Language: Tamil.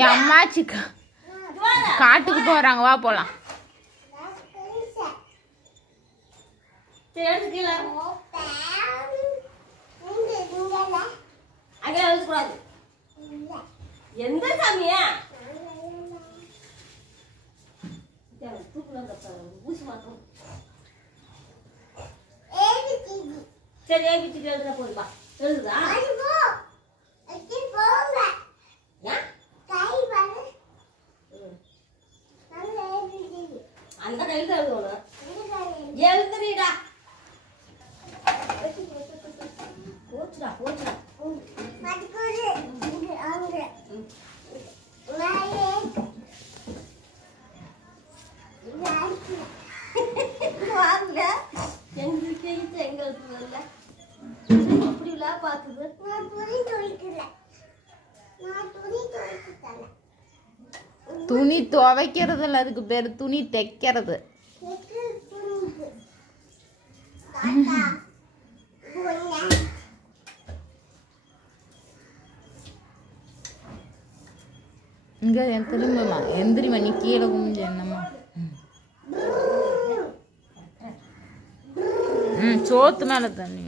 என் அம்மாச்சி காட்டுக்கு போறாங்க, வா போலாம். எந்த சாமியா ஊசி மாத்தம். சரி ஏபிச்சு எழுதுனா போதுப்பா. எழுதுதா அந்த கையில் எழுதணும். எழுதுறீடா போச்சுடா போச்சுடா. வரல எங்களுக்கு எங்களுக்கு வரல. இப்படி இல்ல பாத்துது. துணி துவைக்கிறது இல்ல, அதுக்கு பேரு துணி தைக்கிறது. இங்க திரும்பமா எந்திரிமா, நீ கீழே குமிஞ்ச என்னம்மா. சோத்து மேல தண்ணி